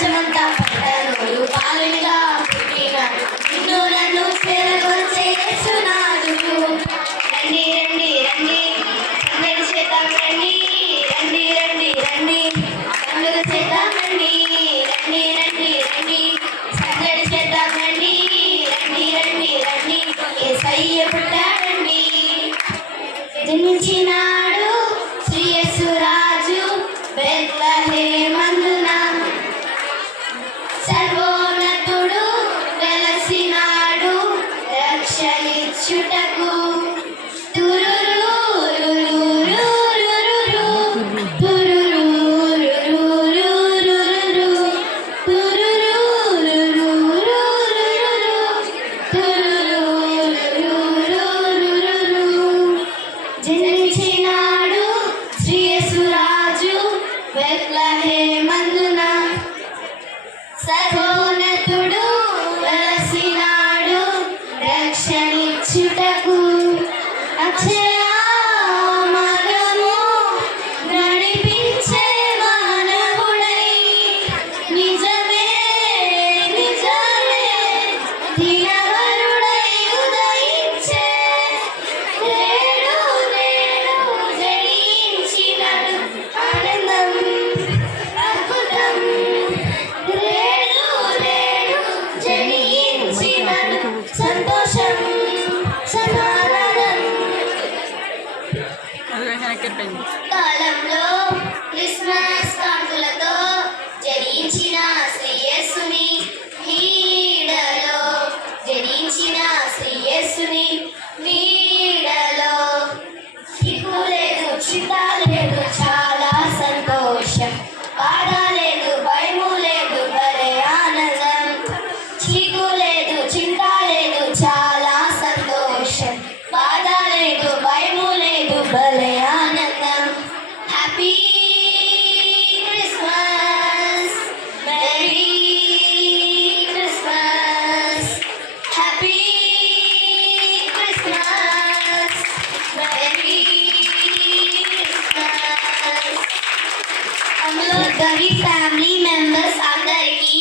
ఆకాశమంతా పట్టణులు పాలునిగా పుట్టినాడు నిన్ను నన్ను చేరవచ్చే యేసునాథుడు. రండి రండి రండి సందడి చేద్దాం రండి రండి రండి రండి పండుగ చేద్దాం రండి రండి రండి రండి సందడి చేద్దాం రండి రండి రండి రండి యేసయ్య పుట్టాడండి. జనించినాడు శ్రీ యేసురాజు బెత్లెహేమందున సర్వోన్నతుడు వెలసినాడు రక్షణిచ్చుటకు. జనించినాడు శ్రీ యేసురాజు బెత్లెహేమందున సర్వోన్నతుడు వెలసినాడు రక్షణిచ్చుటకు. అక్షయ మార్గము నడిపించే మానవుడై నిజమే నిజమే దినవరుడై ఉదయించే నేడు నేడు జనించినడు ఆనందం అద్భుతం. నేడు నేడు జనించినడు సంతోషం సమాధానం. కాలంలో క్రిస్మస్ కాంతులతో జనించిన శ్రీ యేసుని నీడలో జనించిన శ్రీ యేసుని నీడలో సిగ్గు లేదు చింత లేదు చాలా సంతోషం. బాధ లేదు భయము లేదు భలే ఆనందం. సిగ్గు లేదు చింత లేదు చాలా సంతోషం. బాధ లేదు భయము లేదు భలే ఆనందం. Happy Christmas merry Christmas happy Christmas merry Christmas. గరీబ్ ఫ్యామిలీ మెంబర్స్ అందరికీ